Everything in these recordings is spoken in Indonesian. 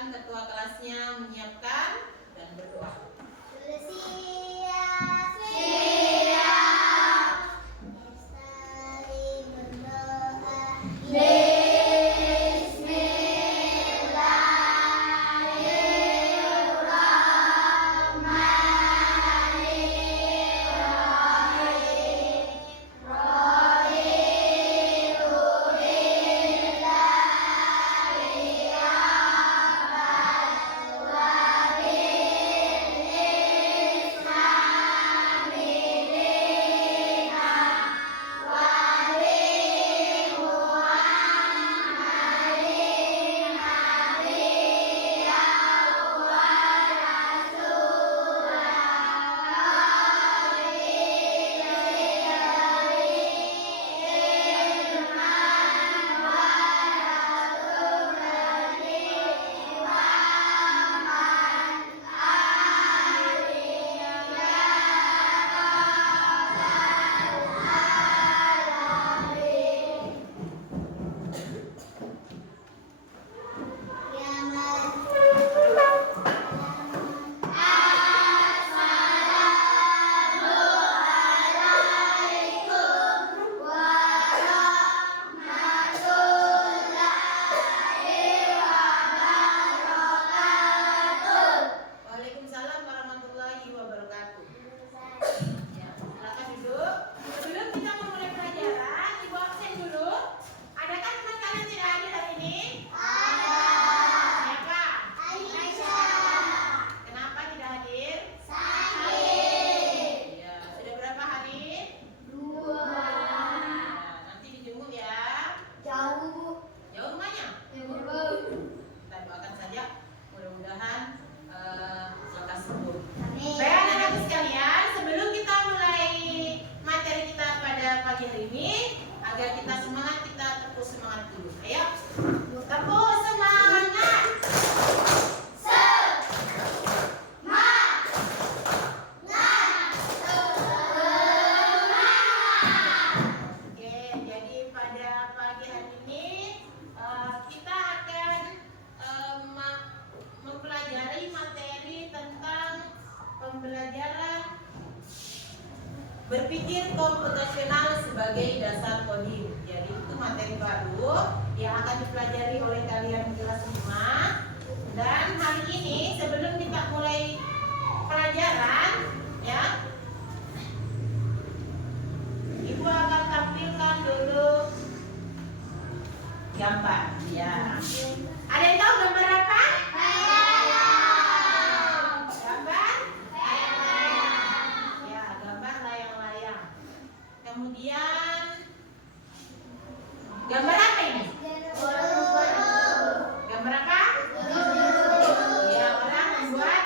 silakan ketua kelasnya menyiapkan dan berdoa. Siap. Saling berdoa. Waalaikumsalam warahmatullahi wabarakatuh. Ya, silakan duduk. Sebelum kita memulai pelajaran, Ibu absen dulu. Adakah teman kalian tidak hadir hari ini? Siapa? Aisyah. Kenapa tidak hadir? Sakit. Ya, sudah berapa hari? 2. Nah, nanti dijenguk ya. Jauh. Jauh rumahnya? Kita doakan saja. Mudah-mudahan lekas sembuh. Baik anak-anakku sekalian, sebelum kita mulai materi kita pada pagi hari ini, agar kita semangat, kita tepuk semangat dulu. Ayo, tepuk semangat. Oke, jadi pada pagi hari ini kita akan mempelajari materi tentang pembelajaran berpikir komputasional sebagai dasar coding. Jadi itu materi baru yang akan dipelajari oleh kalian di kelas 5. Dan hari ini sebelum kita mulai pelajaran, ya, Ibu akan tampilkan dulu gambar. Ya. Ada yang tahu gambar apa? Gambar? Ya, gambar layang-layang. Kemudian gambar apa ini? Gambar apa? Ya, orang membuat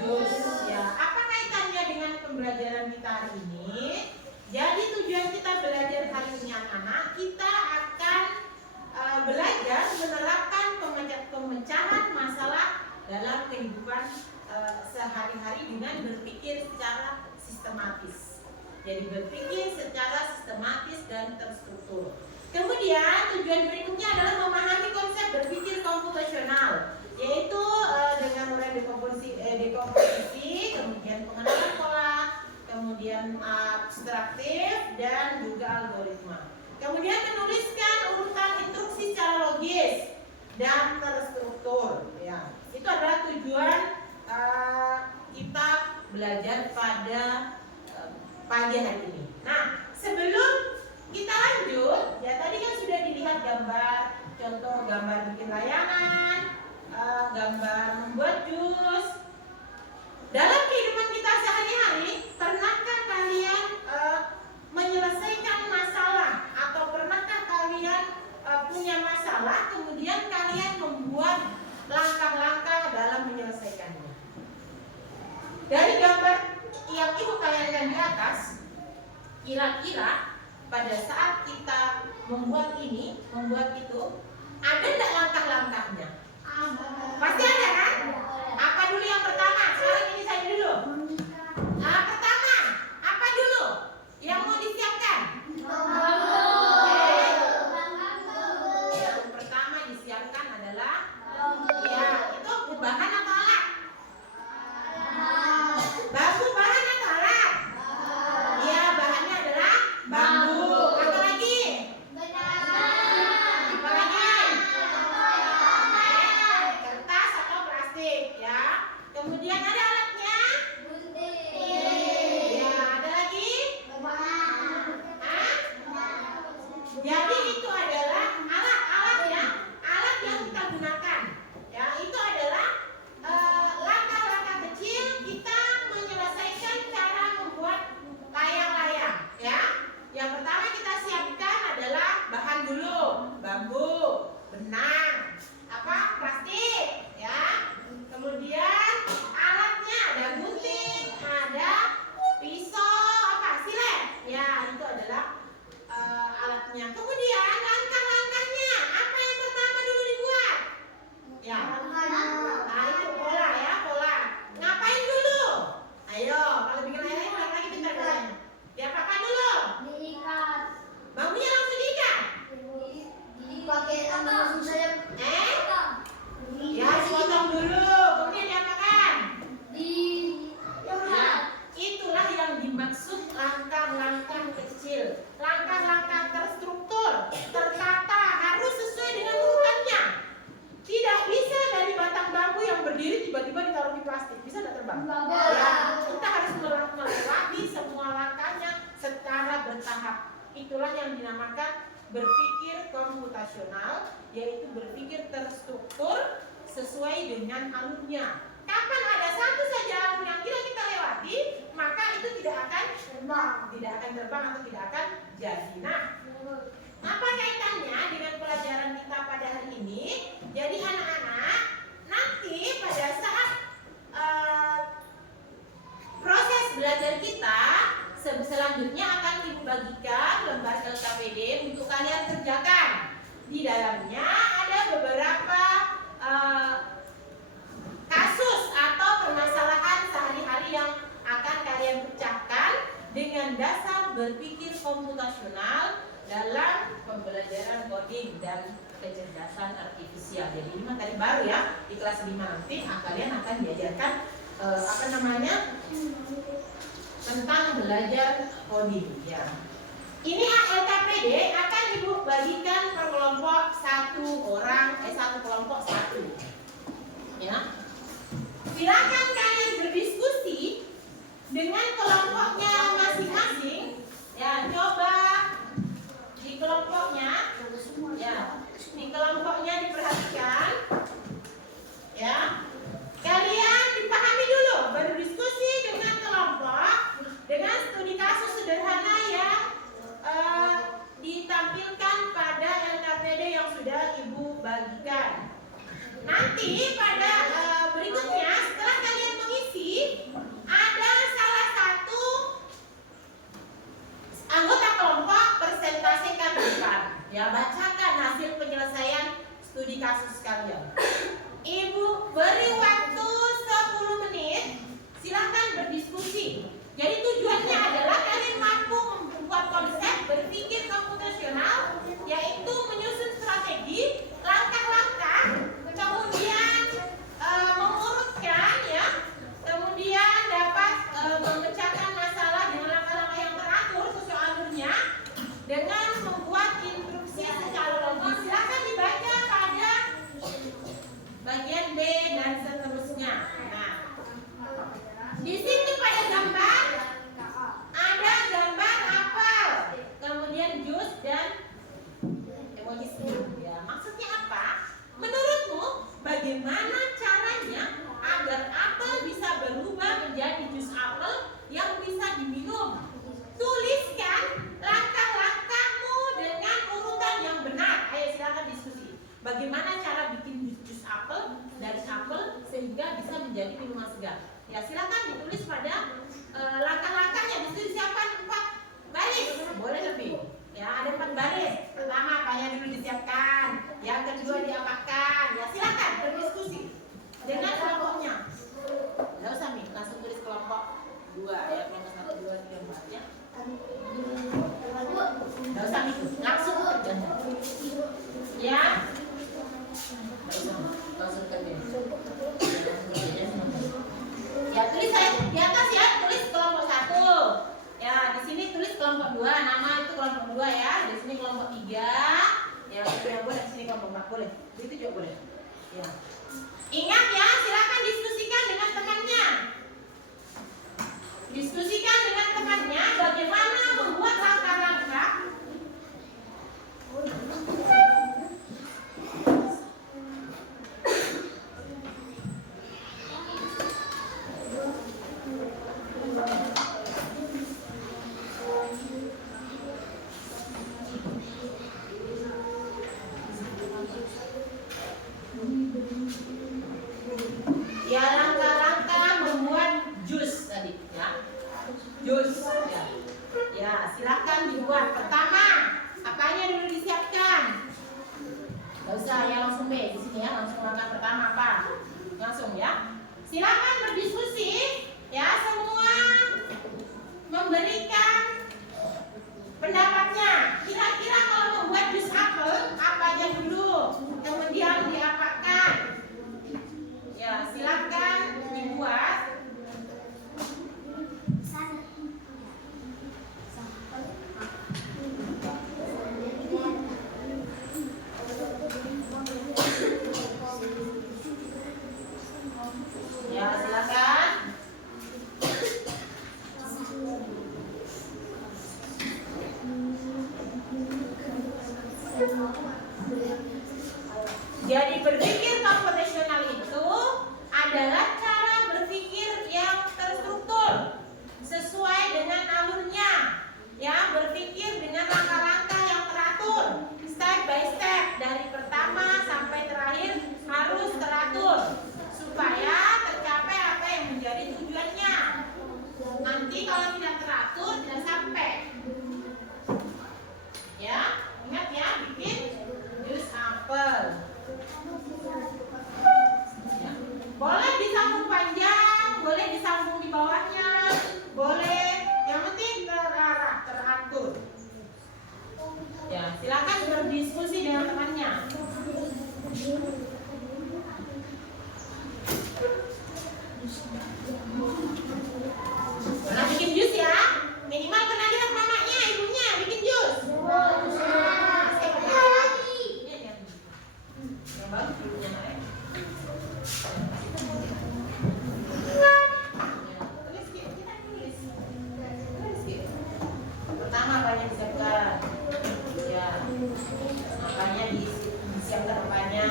jus. Ya, apa kaitannya dengan pembelajaran kita hari ini? Jadi tujuan kita belajar hari ini anak-anak, kita akan belajar menerapkan pemecahan masalah dalam kehidupan sehari-hari dengan berpikir secara sistematis. Jadi berpikir secara sistematis dan terstruktur. Kemudian tujuan berikutnya adalah memahami konsep berpikir komputasional, yaitu dengan mulai dekomposisi, kemudian pengenalan pola, kemudian abstraktif dan juga algoritma. Kemudian menuliskan urutan instruksi secara logis dan terstruktur. Ya, itu adalah tujuan kita belajar pada pagi hari ini. Nah, sebelum kita lanjut, ya tadi kan sudah dilihat gambar, contoh gambar bikin layangan, gambar membuat jus. Dalam kehidupan kita sehari-hari, pernahkah kalian menyelesaikan masalah atau pernahkah kalian punya masalah kemudian kalian membuat langkah-langkah dalam menyelesaikannya? Dari gambar yang Ibu tayangkan di atas, kira-kira pada saat kita membuat ini, membuat itu, ada tidak langkah-langkahnya? Pasti ada kan? Apa dulu yang pertama? Sekarang ini saya dulu. Pertama, apa dulu yang mau disiapkan? Yang pertama disiapkan adalah ya, Kemudian ada alatnya. Ya, ada lagi. Hah? Jadi itu adalah alat-alatnya, alat yang kita gunakan. Ya, itu adalah langkah-langkah kecil kita menyelesaikan cara membuat layang-layang. Ya, yang pertama kita siapkan adalah bahan dulu, bambu, benang, plastik, ya. Kemudian alatnya ada gunting, ada pisau, silet. Ya, itu adalah alatnya. Kemudian langkah-langkahnya, apa yang pertama dulu dibuat? Ya. Nah, itu pola ya, pola. Ngapain dulu? Ayo, kalau bikin layang lagi pintar kalian. Diapakan dulu? Bambunya langsung diikat. Dipakai langsung saja. Ya, dipotong dulu. Kemudian diapakan? Ya, itulah yang dimaksud langkah-langkah kecil, langkah-langkah terstruktur, tertata, harus sesuai dengan urutannya. Tidak bisa dari batang bambu yang berdiri tiba-tiba ditaruh di plastik, bisa tidak terbang? Ya, kita harus melewati semua langkahnya secara bertahap. Itulah yang dinamakan berpikir komputasional, yaitu berpikir terstruktur sesuai dengan alurnya. Kapan ada satu saja alur yang tidak kita lewati, maka itu tidak akan terbang atau tidak akan jadi. Nah, apa kaitannya dengan pelajaran kita pada hari ini? Jadi anak-anak, nanti pada saat proses belajar kita selanjutnya akan Ibu bagikan lembar LKPD untuk kalian kerjakan. Di dalamnya ada beberapa kasus atau permasalahan sehari-hari yang akan kalian pecahkan dengan dasar berpikir komputasional dalam pembelajaran coding dan kecerdasan artifisial. Jadi ini materi baru ya, di kelas 5 nanti kalian akan diajarkan tentang belajar coding ya. Ini LKPD akan Ibu bagikan per kelompok satu kelompok satu. Ya. Silakan kalian berdiskusi dengan kelompoknya masing-masing. Ya, coba di kelompoknya, ya, di kelompoknya diperhatikan. Ya, kalian dipahami dulu, berdiskusi dengan kelompok dengan studi kasus sederhana yang ditampilkan pada LKPD yang sudah Ibu bagikan. Nanti pada berikutnya setelah kalian mengisi, ada salah satu anggota kelompok presentasikan di depan. Ya, bacakan hasil penyelesaian studi kasus kalian. Ibu beri waktu 10 menit, silakan berdiskusi. Jadi tujuannya adalah kalian mampu membuat konsep berpikir komputasional, yaitu menyusun strategi, langkah-langkah, kemudian mengurutkan ya, kemudian dapat memecahkan masalah dengan langkah-langkah yang teratur sesuai alurnya dengan membuat instruksi secara logis. Silakan dibaca pada bagian B dan seterusnya. Nah, di sini pada gambar ada gambar apel, kemudian jus dan emoji senyum. Ya, maksudnya apa? Menurutmu bagaimana caranya agar apel bisa berubah menjadi jus apel yang bisa diminum? Tuliskan langkah-langkahmu dengan urutan yang benar. Ayo silakan diskusi. Bagaimana cara bikin jus apel dari apel sehingga bisa menjadi minuman segar? Ya, silakan ditulis pada langkah-langkahnya. Di situ disiapkan 4 baris, boleh lebih. Ya, ada 4 baris. Pertama, apanya dulu disiapkan. Yang kedua, diapakan. Ya, silakan berdiskusi dengan kelompoknya. Nggak usah nih, langsung tulis kelompok 2 ya, kelompok 1, 2, 3, 4 ya. Nggak usah nih, langsung kerjanya. Ya, langsung kerja. Ya, tulis saya di atas ya, tulis kelompok 1. Ya, di sini tulis kelompok 2, nama itu kelompok 2 ya. Di sini kelompok 3. Ya, itu yang boleh, di sini kelompok 4 boleh. Itu juga boleh. Ya. Ingat ya, silakan diskusikan dengan teman Langsung ya. Silakan berdiskusi ya, semua memberikan pendapatnya. Kira-kira kalau membuat jus apel apa aja dulu, kemudian diapakan? Ya, silakan dibuat. Ya, silakan. Jadi berpikir komputasional itu adalah cara berpikir yang terstruktur sesuai dengan alurnya, ya, berpikir dengan langkah-langkah yang teratur, step by step, dari pertama sampai terakhir harus teratur supaya tercapai apa yang menjadi tujuannya. Nanti kalau tidak teratur tidak sampai. Ya, ingat ya, bikin jus apel. Ya. Boleh disambung panjang, boleh disambung di bawahnya, boleh. Yang penting terarah, teratur. Ya, silakan berdiskusi dengan temannya. Pernah bikin jus ya? Minimal pernah lihat mamanya, ibunya bikin jus. Pertama banyak disiapkan, ya, makanya disiapkan apanya,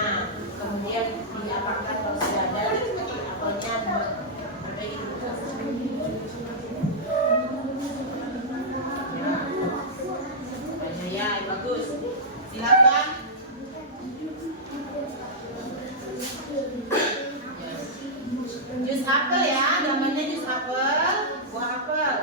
kemudian diapakan kalau sudah ada apelnya berbagai tugas. Ya, bagus. Silakan. Jus apel ya, namanya jus apel, buah apel.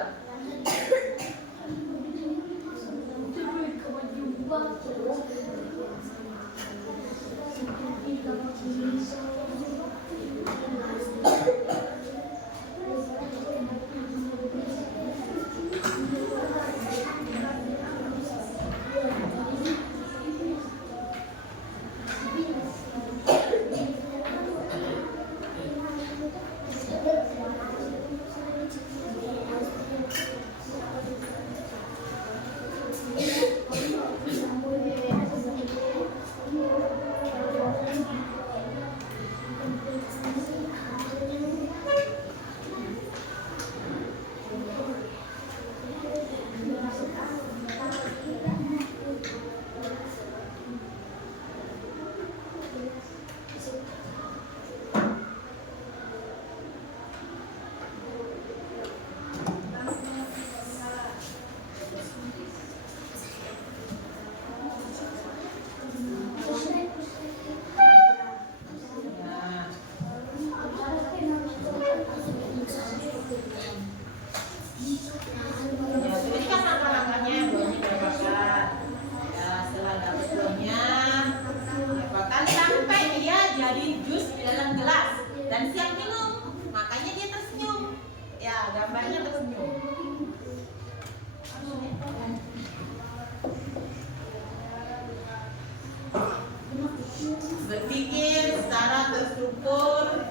Berpikir secara terstruktur,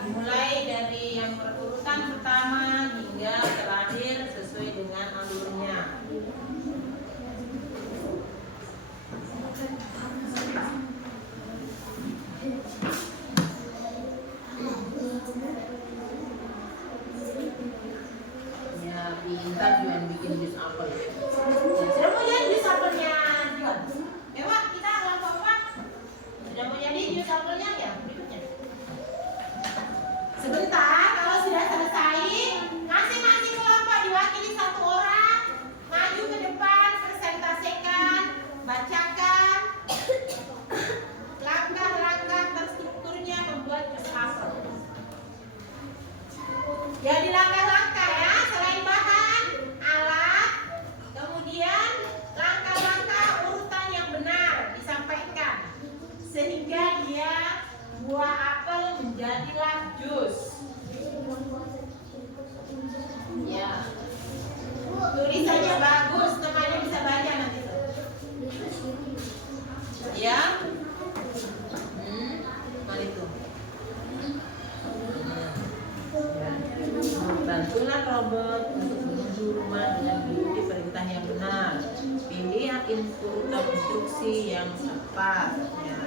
dimulai dari yang urutan pertama hingga terakhir sesuai dengan alurnya. Ya, pintar Juan bikin jus apel. Sudah mau jadi jus apelnya Juan? Lewat kita kelompok 4. Sudah mau jadi jus apelnya ya? Berikutnya. Sebentar, kalau sudah selesai, masing-masing kelompok diwakili 1 orang. Maju ke depan, presentasikan, bacakan langkah-langkah terstrukturnya membuat jus apel. Jadi langkah-langkah ya, selain bahan, alat, kemudian langkah-langkah urutan yang benar disampaikan sehingga dia buah apel menjadilah jus. Ya. Tulisannya bagus, temannya bisa baca nanti. Ya. Mari itu. Bantulah robot untuk menuju rumah dengan mengikuti perintah yang benar. Pilih urutan instruksi yang tepat. Ya.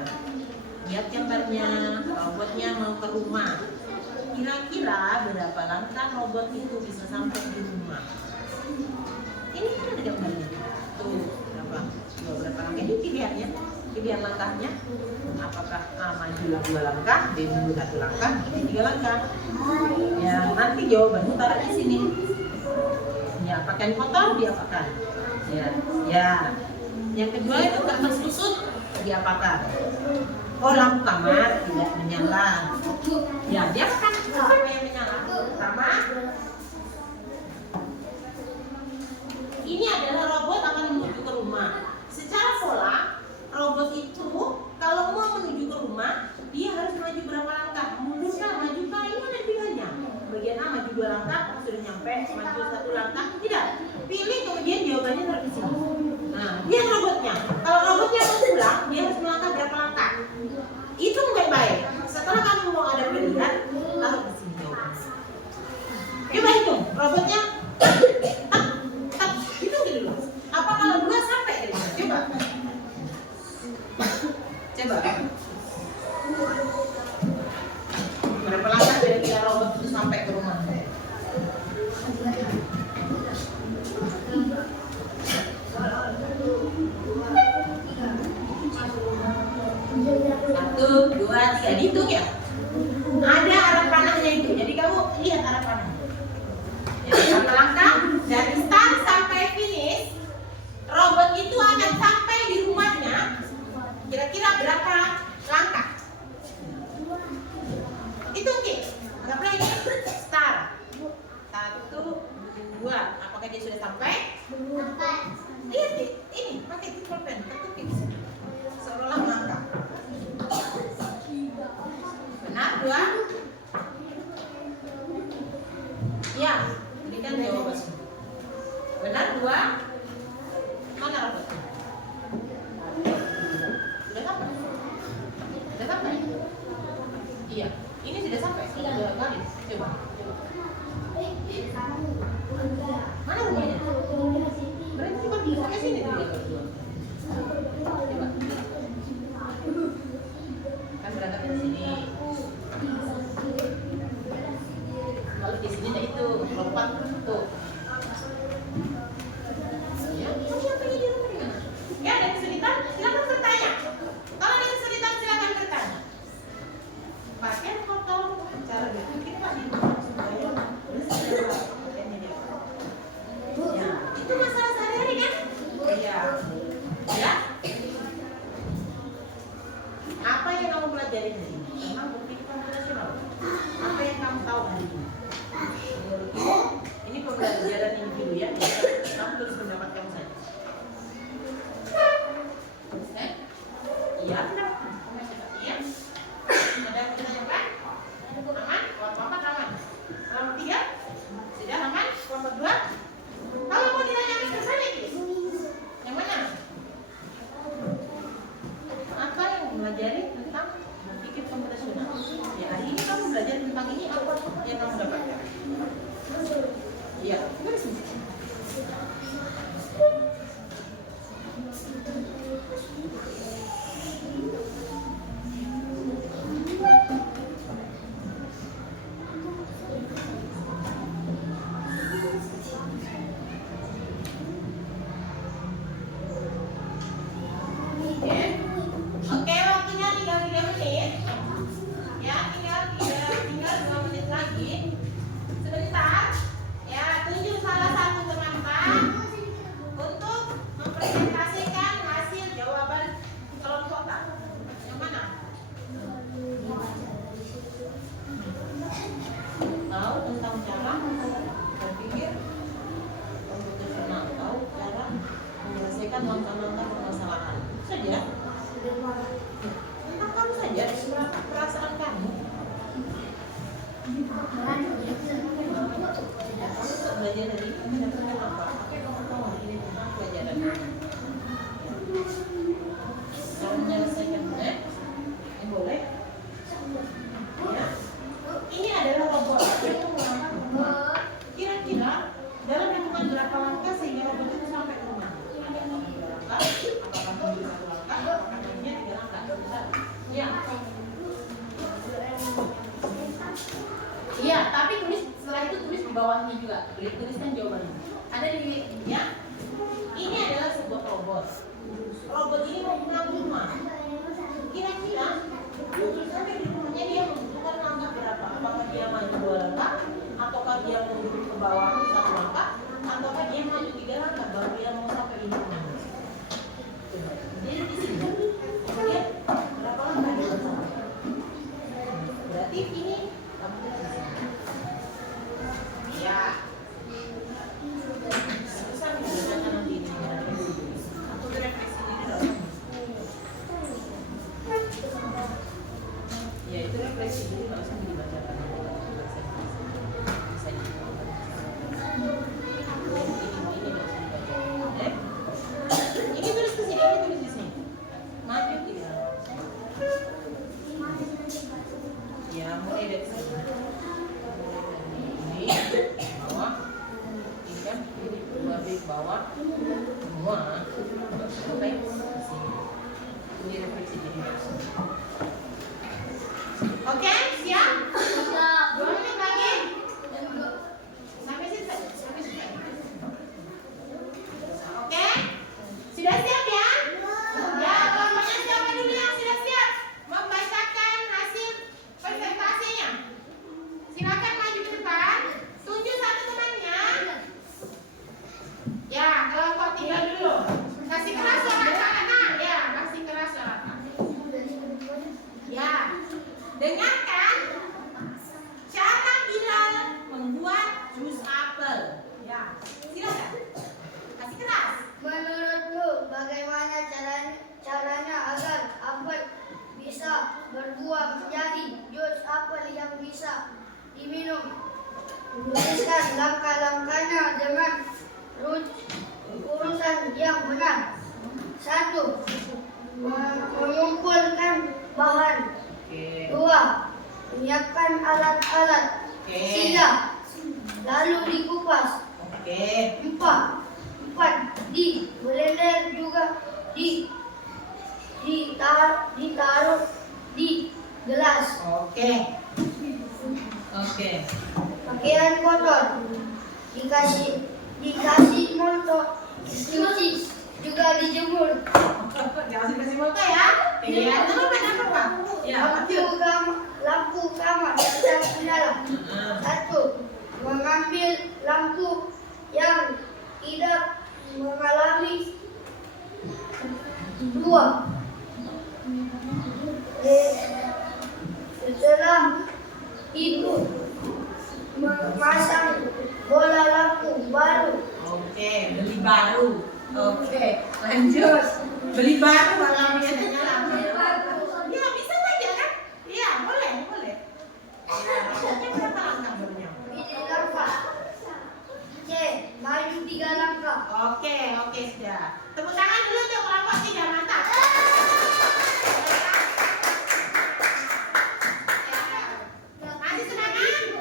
Lihat gambarnya, robotnya mau ke rumah. Kira-kira berapa langkah robot itu bisa sampai di rumah? Ini kan ada gambarnya. Tuh, berapa langkah? Ini pilihannya, pilihan langkahnya. Apakah A maju 2 langkah, B mundur 1 langkah, B 3 langkah? Ya, nanti jawabannya taruh di sini. Ya, pakai kotor diapakan? Ya. Yang kedua itu kertas kusut diapakan? Oh, lampu kamar tidak menyala. Ya, dia akan apa yang menyala? Pertama, ini adalah robot akan menuju ke rumah. Secara pola, robot itu kalau mau menuju ke rumah, dia harus maju berapa langkah? Mundur kah, maju kah? Ini ada pilihannya. Bagian A maju 2 langkah, sudah nyampe. Maju 1 langkah, tidak. Pilih kemudian jawabannya taruh di sini. Nah, lihat robotnya. Kalau robotnya mau pulang, dia harus melangkah berapa langkah? Hitung baik-baik. Setelah kamu mau ada pilihan, taruh di sini jawabannya. Coba hitung, robotnya. Hitung dulu. Apa kalau 2 sampai ke rumah? Coba. Berapa langkah kira-kira robot itu sampai ke rumah? 1, 2, 3, dihitung ya. Ada arah panahnya itu, jadi kamu lihat arah panah. Ya, berapa langkah dari start sampai finish, robot itu akan sampai di rumahnya. Kira-kira berapa langkah? Hitung ki. Anggaplah ini start. 1, 2. Apakah dia sudah sampai? Lihat ini pakai pulpen, ketuk di sini. Seolah melangkah. Benar 2? Ya, berikan jawaban. Benar 2? Mana robotnya? Sudah sampai? Sudah sampai? Iya, ini sudah sampai. Sudah kali. Coba. Mana rumahnya? Berarti cuma bisa ke sini dulu. Coba. Kan berangkat dari sini. Kalau di sini nah itu lompat tuh. Ya, siapa yang di rumah di mana? Ya, ada kesulitan, silakan bertanya. Kalau ada kesulitan, silakan bertanya. Pakai foto cara berpikir Pak di rumah supaya ya, itu masalah sehari-hari kan? Iya. Ya. Apa yang kamu pelajari hari ini? Tentang berpikir komputasional. Apa yang kamu tahu hari ini? Menurutmu, ini pembelajaran individu ya. Kamu tulis pendapat kamu saja. Iya, benar. Iya. Ada yang ditanyakan? Aman? Kelompok 4 aman. Kelompok 3? Sudah aman? Kelompok 2? Kalau mau ditanyakan ke sana, yang mana? Apa yang mempelajari tentang berpikir komputasional? Ya, hari ini kamu belajar tentang ini, apa yang kamu dapatkan? Iya, terus. Oke, waktunya tinggal 3 menit. Ya, tinggal 2 menit lagi. Sebentar. Ya, tunjuk salah satu teman-teman untuk mempresentasikan hasil jawaban kelompok A. Yang mana? Tahu tentang cara berpikir komputasional, tahu cara menyelesaikan langkah-langkah permasalahan. Saja. Tentang kamu saja, perasaan kamu. Iya, tapi tulis setelah itu tulis di bawahnya juga. Tuliskan jawabannya. Ada di ya. Ini adalah sebuah robot. Robot ini mau pulang ke rumah. Kira-kira sampai di rumahnya dia membutuhkan langkah berapa? Apakah dia maju 2 langkah, ataukah dia mundur ke bawah 1 langkah, ataukah dia maju 3 langkah baru dia mau sampai di rumah? Jadi di sini kemudian berapa langkah dia sampai? Berarti ini kamu ya. Susah menggunakan nanti ini. Aku berefleksi diri loh. Ya itu refleksi diri nggak usah dibacakan. Bisa dibacakan. Ini nggak usah dibacakan. Ini tulis ke sini, ini tulis di sini. Maju tidak? Ya mulai dari sini. Ini bawah, ini kan ini 2B bawah, semua sampai sini. Ini refleksi diri. Oke, siap? Siap. 2 menit lagi. Sampai sini. Oke? Sudah siap ya? Ya, kelompoknya siapa dulu yang sudah siap membacakan hasil presentasinya? Silakan maju ke depan. Tunjuk satu temannya. Ya, kelompok 3 dulu. Kasih keras suara kanan. Ya, kasih keras suara kanan. Ya. Dengarkan cara Bilal membuat jus apel. Ya, silakan. Kasih keras. Menurutmu bagaimana caranya agar apel bisa berbuah menjadi jus apel yang bisa diminum? Tuliskan langkah-langkahnya dengan urutan yang benar. 1. Mengumpulkan bahan. 2. Menyiapkan alat-alat. 3. Lalu dikupas. 4. Di blender juga ditaruh di gelas. Oke. Pakaian kotor dikasih molto, cuci juga dijemur. Jangan kasih foto ya. Iya, itu apa Pak? Ya, Lampu kamar sedang menyala. 1. Mengambil lampu yang tidak mengalami. 2. Setelah itu memasang bola lampu baru. Oke, beli baru. Oke, lanjut. Beli baru lampunya nyala. Ya, bisa saja kan? Iya, boleh. Ya, maksudnya berapa langkah barunya? 3 langkah. C. Maju 3 langkah. Oke, sudah. Tepuk tangan dulu untuk kelompok 3, mantap. Masih semangat?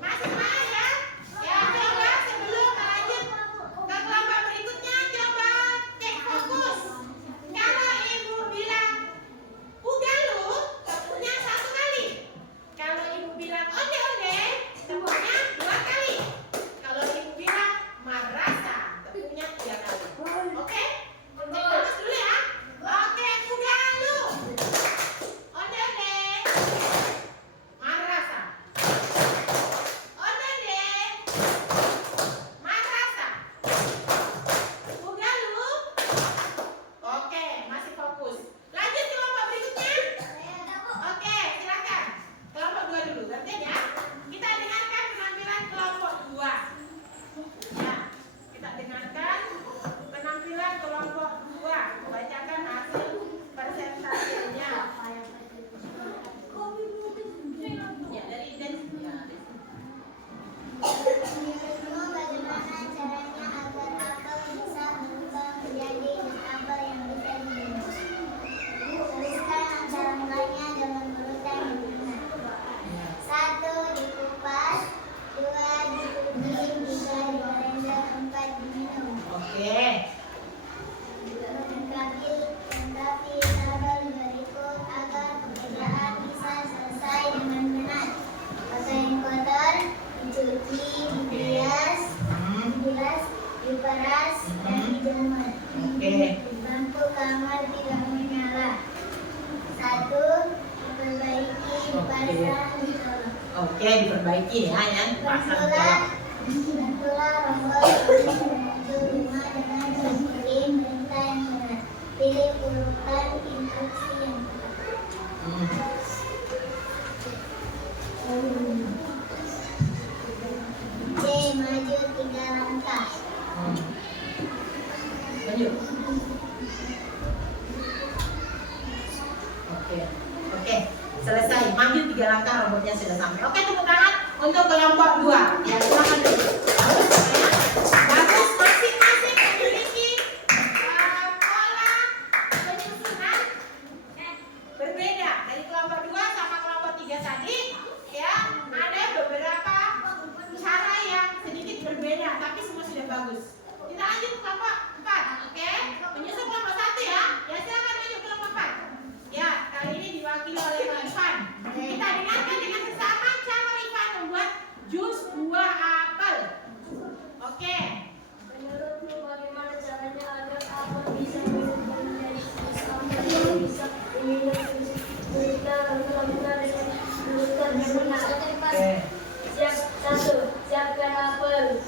Masih semangat ya? Ya, coba sebelum lanjut ke kelompok berikutnya, coba Oke, diperbaiki ya, pasang colok. Bantulah rombongan menuju rumah dengan memberi berita yang benar. Pilih urutan instruksi yang tepat. C. Maju 3 langkah. Lanjut. Oke, selesai. Maju 3 langkah, robotnya sudah sampai. Oke, tepuk tangan untuk kelompok 2. Ya, silakan dulu. Bagus, masing-masing memiliki pola penyusunan berbeda. Dari kelompok 2 sama kelompok 3 tadi, ya, ada beberapa cara yang sedikit berbeda, tapi semua sudah bagus. Kita lanjut ke kelompok 4, oke? Menyusul kelompok 1 ya. Ya, silakan maju ke kelompok 4. Ya, kali ini diwakili oleh Ivan. Kita dengarkan dengan bersama cara Ivan membuat jus buah apel. Oke. Menurutmu bagaimana caranya agar apel bisa berubah menjadi jus apel yang bisa diminum ketika benar-benar dengan urutan yang benar? Satu, siapkan apel.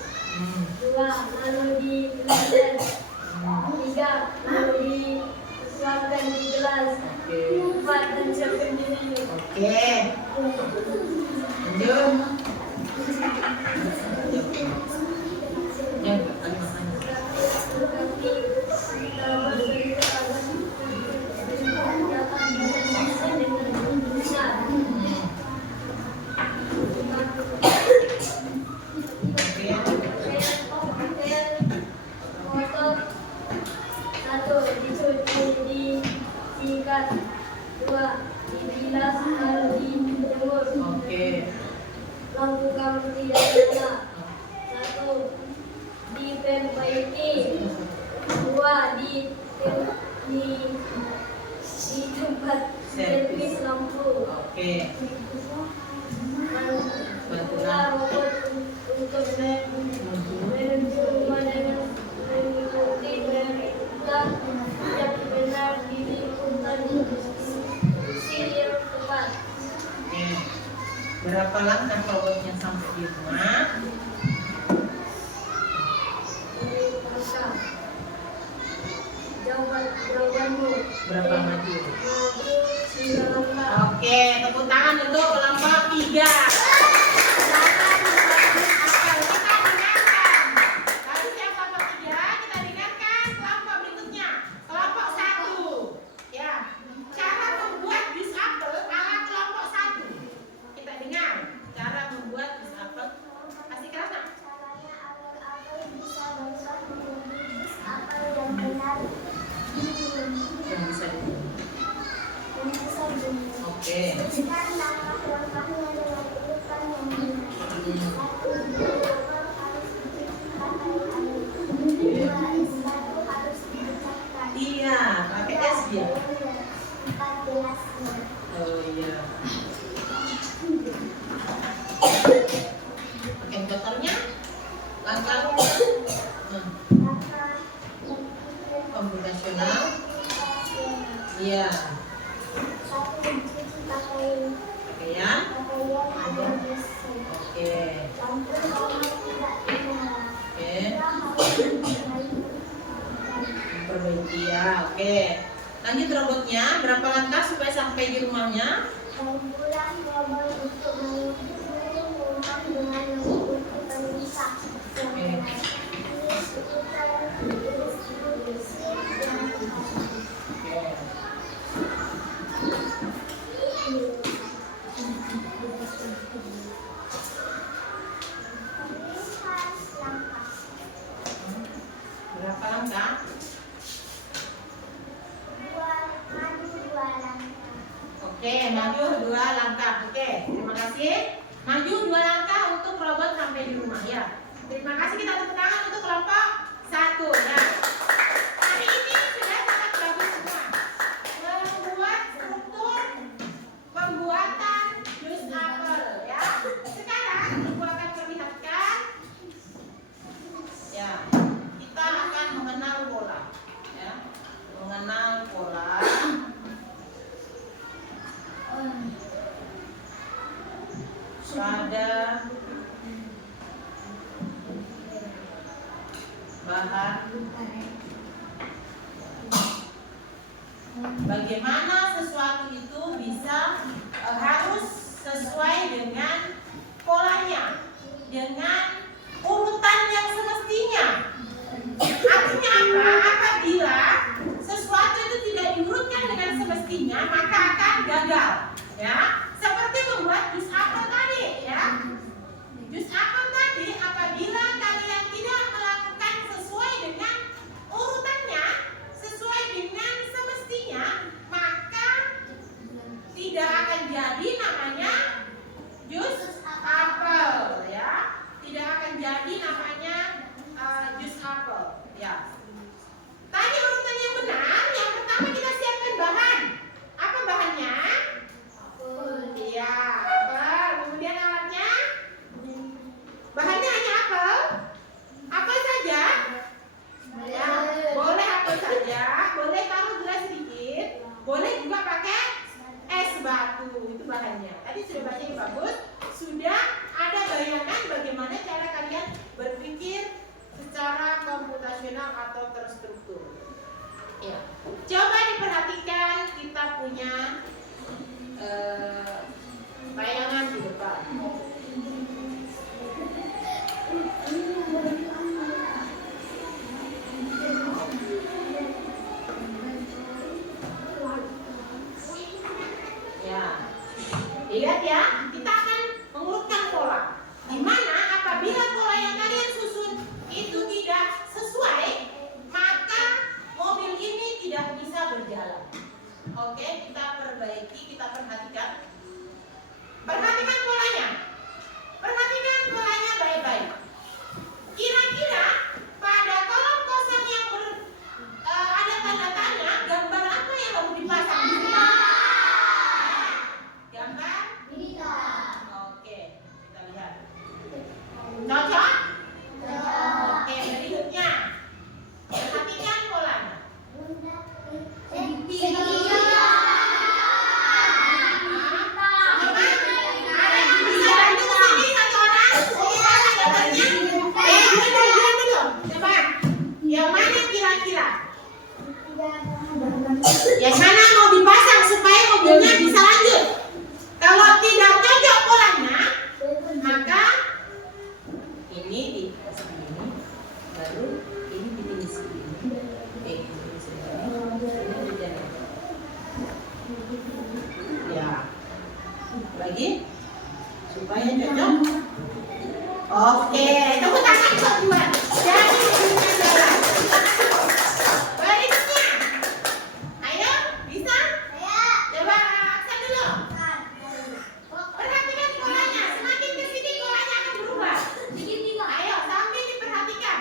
2, lalu di blender. 3, lalu dituangkan di gelas. 4, dan siapkan diminum. Oke. Lanjut. Yang Satu, dicuci, disikat. 2, dibilas, lalu dijemur. Oke. Lakukan tidak nyala. 1, diperbaiki. 2, di tempat servis lampu. Oke. Bantulah robot untuk menuju rumah dengan mengikuti perintah yang benar di urutan instruksi yang tepat. Oke. Berapa langkah robotnya sampai di rumah? Jawabanmu. Berapa maju? Maju 9 langkah. Oke, tepuk tangan untuk kelompok 3. Oke. Iya, pakai es dia. Oh iya. Pakai botolnya. Langkah komputasional. Iya. Pakaian. Oke. Perbaiki ya. Oke. Lanjut robotnya. Berapa langkah supaya sampai di rumahnya? Pulang robot untuk mengikuti rumah dengan mengikuti perintah. Berapa langkah? Oke, maju 2 langkah. Oke, terima kasih. Maju 2 langkah untuk robot sampai di rumah ya. Terima kasih, kita tepuk tangan untuk kelompok 1 ya. Hari ini sudah sangat bagus semua. Membuat struktur pembuatan jus apel ya. Sekarang ibu akan perlihatkan ya. Kita akan mengenal pola ya. Mengenal pola. pada bahan bagaimana sesuatu itu bisa harus sesuai dengan polanya, dengan urutan yang semestinya. Artinya apa? Apabila sesuatu itu tidak diurutkan dengan semestinya, maka akan gagal. Ya, seperti membuat jus apel tadi. Ya, jus apel tadi apabila kalian tidak melakukan sesuai dengan urutannya, sesuai dengan semestinya, maka tidak akan jadi namanya jus apel. Ya, tidak akan jadi namanya jus apel. Ya. Tadi urutan yang benar, yang pertama kita siapkan bahan. Apa bahannya? Iya, apel. Kemudian alatnya? Bahannya hanya apel? Apel saja? Ya, boleh apel saja, boleh taruh gula sedikit, boleh juga pakai es batu, itu bahannya. Tadi sudah baca yang bagus, sudah ada bayangan bagaimana cara kalian berpikir secara komputasional atau terstruktur. Ya. Coba diperhatikan, kita punya bayangan di depan. Ya, lihat ya, kita akan mengurutkan pola. Di mana apabila pola yang kalian susun itu tidak sesuai, maka mobil ini tidak bisa berjalan. Oke, kita perbaiki, kita perhatikan. Perhatikan polanya. Perhatikan polanya baik-baik. Kira-kira pada kolom kosong yang ada tanda tanya, gambar apa yang harus dipasang di sini? Gambar? Oke, kita lihat. Cocok? Oke, berikutnya. Perhatikan polanya. Yang mana mau dipasang supaya mobilnya bisa lanjut? Kalau tidak cocok polanya, maka ini dipasang ini, baru ini dipilih segini. Dipilih segini. Ini dijalan. Ya, lagi supaya cocok. Oke, tepuk tangan buat dua. Jadi mobilnya jalan. Berikutnya, ayo, bisa? Coba aksen dulu. Perhatikan polanya, semakin ke sini polanya akan berubah. Ayo, sambil diperhatikan.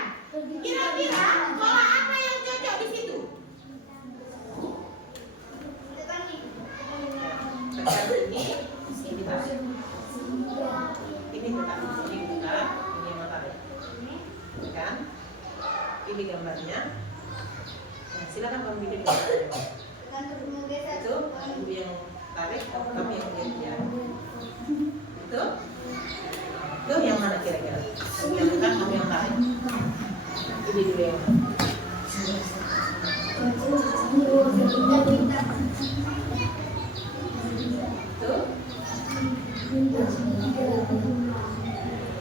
Kira-kira pola apa yang cocok di situ? Tekan ini, ini tarik. Ini tekan, ini tekan, ini yang tarik. Tekan, pilih gambarnya. Nah, silakan kamu bikin gambarnya. Itu ibu yang tarik, kamu yang lihat ya. Itu yang mana kira-kira? Kamu yang tekan, kamu yang tarik. Ini dulu yang mana? Itu.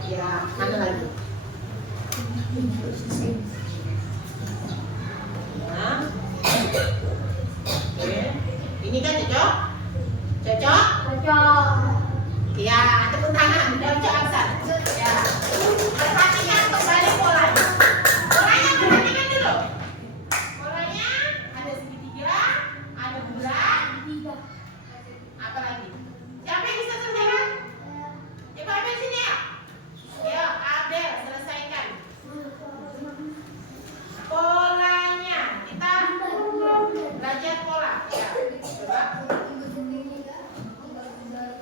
Ya, mana lagi? Nah. Oke. Ini kan cocok? Cocok? Ya, tepuk tangan. Cocok Aksan. Ya. Perhatikan kembali polanya. Polanya perhatikan dulu. Polanya ada segitiga, ada bulat. Apa lagi? Siapa yang bisa selesaikan? Coba ambil sini ya. Ya, Abel selesaikan. Polanya kita belajar pola. Ya, coba.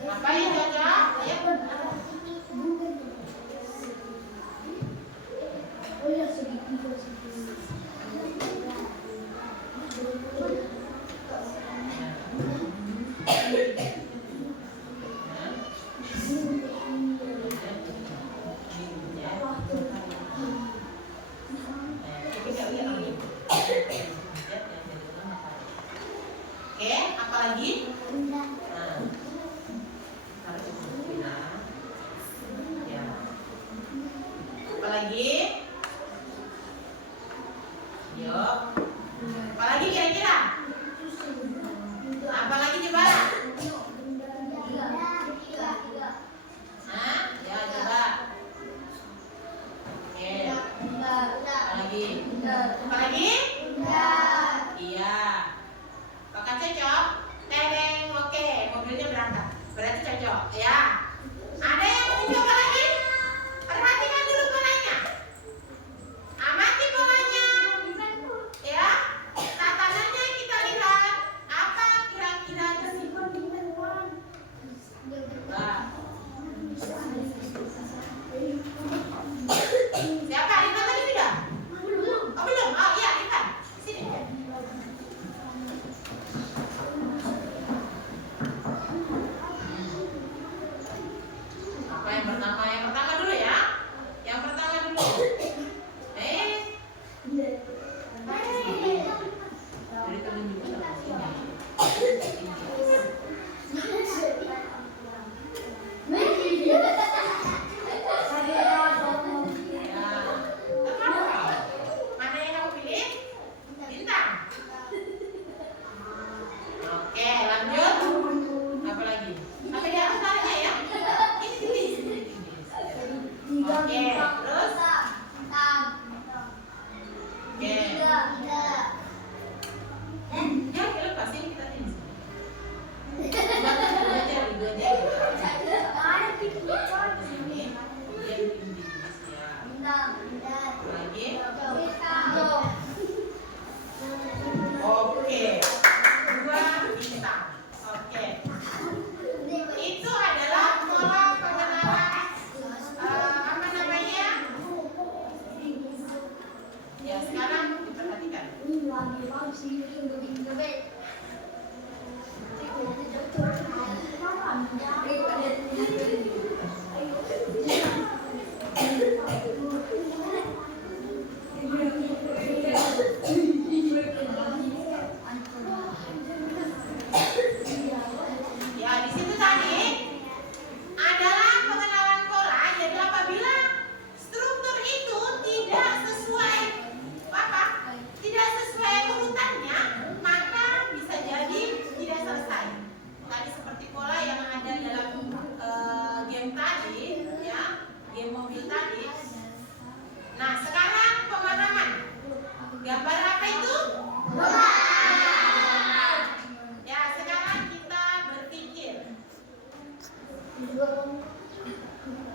Apa yang cocok? Ayo.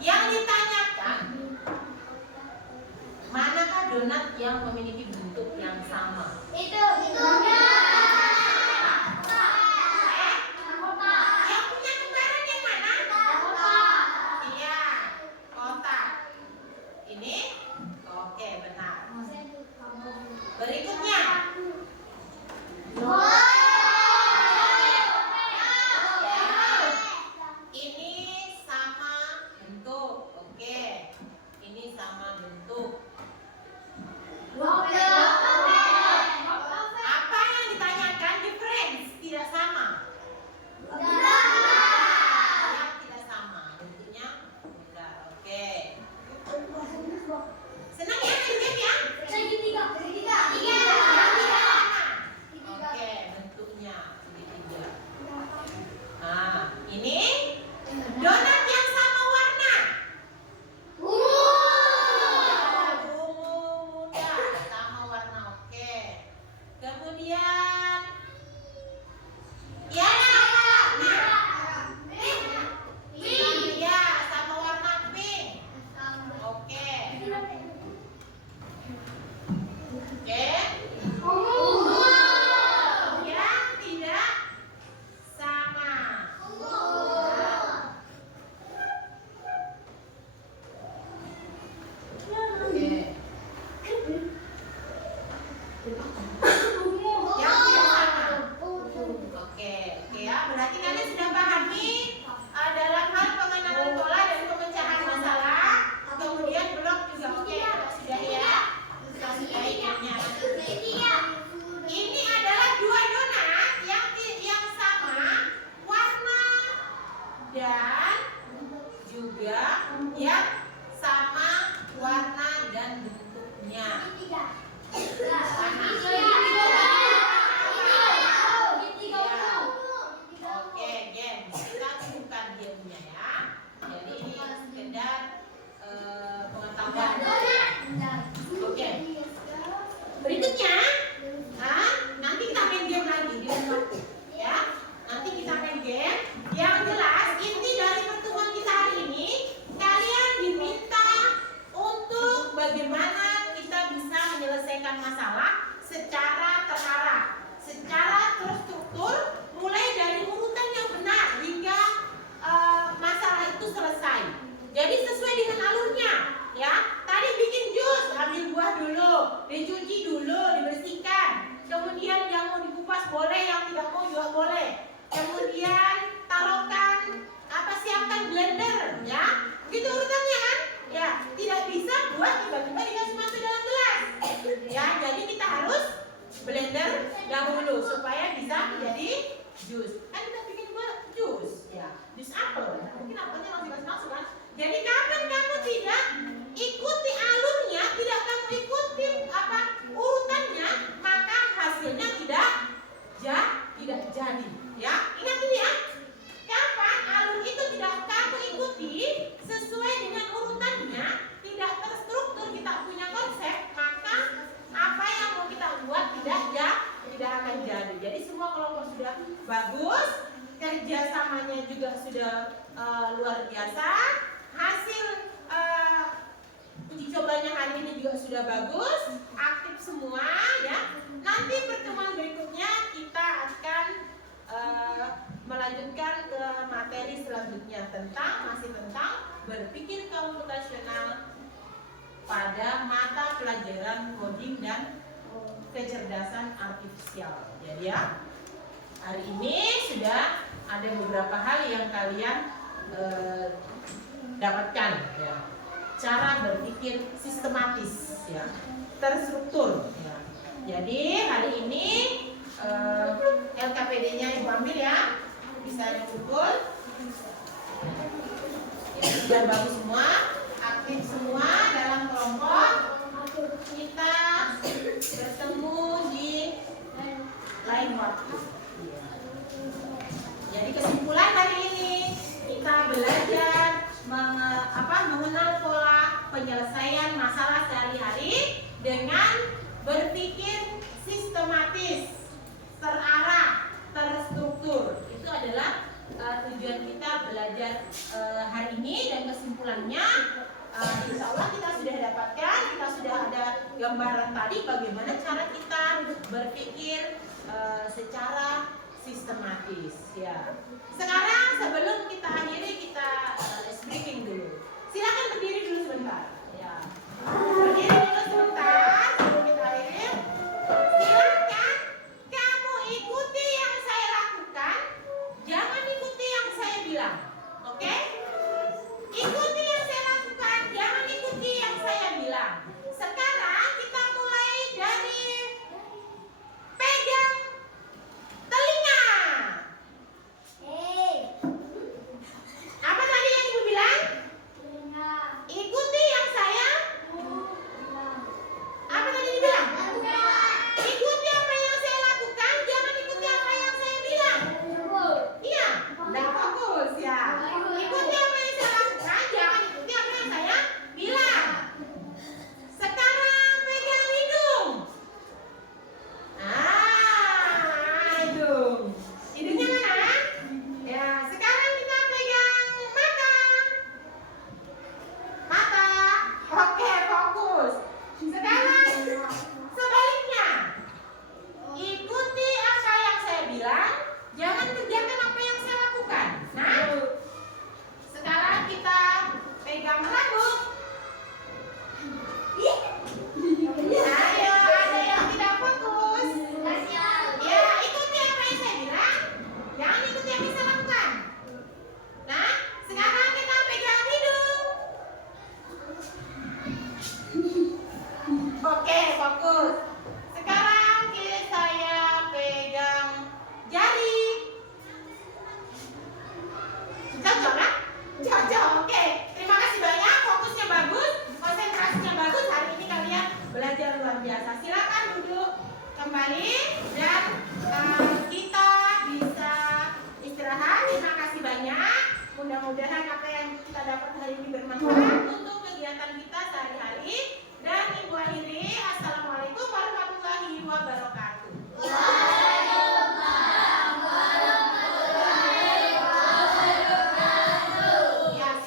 Yang ditanyakan, manakah donat yang memiliki bentuk yang sama? Itu donat. Yang punya kembaran yang mana? Iya, kotak. Ini? Oke, benar. Berikutnya. Ini sama bentuk. Oke. Ini sama bentuk. Apa yang ditanyakan? Difference, tidak sama. Yang tidak sama. Bentuknya bundar. Oke. Senang ya main game ya? Segitiga. Oke, bentuknya segitiga. Nah, ini donat yang sama warna. Ungu muda, sama warna. Oke. Kemudian ya sama warna. Iya, sama warna pink. Oke. Oke. Yang tidak sama. Oke. Yang tidak sama. Oke, ya. Berarti kalian sudah pahami dalam hal pengenalan pola dan pemecahan masalah. Kemudian blok juga oke, sudah ya. Sudah ikutnya. Ini adalah dua donat yang sama warna dan juga yang sama warna dan bentuknya. Oke, game. Kita bukan gamenya ya. Jadi ini sekedar pengetahuan. Oke. Berikutnya, nanti kita main game lagi di rumah, ya. Nanti kita main game. Yang jelas inti dari pertemuan kita hari ini, kalian diminta untuk bagaimana kita bisa menyelesaikan masalah secara terarah, secara terstruktur, mulai dari urutan yang benar hingga masalah itu selesai. Jadi sesuai dengan alurnya, ya. Tadi bikin jus, ambil buah dulu, dicuci dulu, dibersihkan. Kemudian yang mau dikupas boleh, yang tidak mau juga boleh. Kemudian taruhkan siapkan blender, ya. Begitu urutannya kan? Ya, tidak bisa buah tiba-tiba dikasih masuk dalam gelas. Ya, jadi kita harus blender dahulu supaya bisa menjadi jus. Kan kita bikin jus, ya. Jus apel. Mungkin apelnya masih masuk kan? Jadi kapan kamu tidak ikuti alurnya, tidak kamu ikuti urutannya, maka hasilnya tidak jadi. Ya, ingat ini ya. Kapan alur itu tidak kamu ikuti sesuai dengan urutannya, tidak terstruktur, kita punya konsep, maka apa yang mau kita buat tidak akan jadi. Jadi semua kelompok sudah bagus, kerjasamanya juga sudah luar biasa, hasil uji cobanya hari ini juga sudah bagus, aktif semua ya. Nanti pertemuan berikutnya kita akan melanjutkan ke materi selanjutnya masih tentang berpikir komputasional pada mata pelajaran coding dan kecerdasan artifisial. Jadi ya, hari ini sudah ada beberapa hal yang kalian dapatkan ya. Cara berpikir sistematis ya, terstruktur ya. Jadi hari ini LKPD-nya Ibu ambil ya, bisa dikumpul. Sudah bagus semua, aktif semua dalam kelompok. Kita bertemu di lain waktu. Jadi kesimpulan hari ini kita belajar mengenal pola penyelesaian masalah sehari-hari dengan berpikir sistematis, terarah, terstruktur. Itu adalah tujuan kita belajar hari ini dan kesimpulannya. Insya Allah kita sudah dapatkan, kita sudah ada gambaran tadi bagaimana cara kita berpikir secara sistematis. Ya. Sekarang sebelum kita akhiri kita briefing dulu. Silakan berdiri dulu sebentar. Ya. Berdiri dulu sebentar sebelum kita akhiri. Silakan kamu ikuti yang saya lakukan, jangan ikuti yang saya bilang. Oke? Ikuti yang saya lakukan, jangan ikuti yang saya bilang. Sekarang kita mulai dari pegang telinga. Apa tadi yang Ibu bilang? Ikuti yang saya. Apa tadi dibilang? Ikuti apa yang saya lakukan, jangan ikuti apa yang saya bilang. Iya, udah fokus ya. Ikuti apa yang saya lakukan, jangan ikuti apa yang saya bilang. Sekarang pegang hidung. Hidung. Hidungnya mana? Ya, sekarang kita pegang mata. Mata. Oke, fokus. Sekarang sebaliknya. Ikuti apa yang saya bilang, jangan kerjakan apa yang saya lakukan. Nah, sekarang kita pegang rambut. Ayo, ada yang tidak fokus. Ya, ikuti apa yang saya bilang, jangan ikuti apa yang saya lakukan. Nah, sekarang kita pegang hidung. Oke, fokus. Sekarang saya pegang jari. Cocok kan? Cocok, oke. Terima kasih banyak, fokusnya bagus, konsentrasinya bagus. Hari ini kalian belajar luar biasa. Silakan duduk kembali dan kita bisa istirahat. Terima kasih banyak. Mudah-mudahan apa yang kita dapat hari ini bermanfaat untuk kegiatan kita sehari-hari.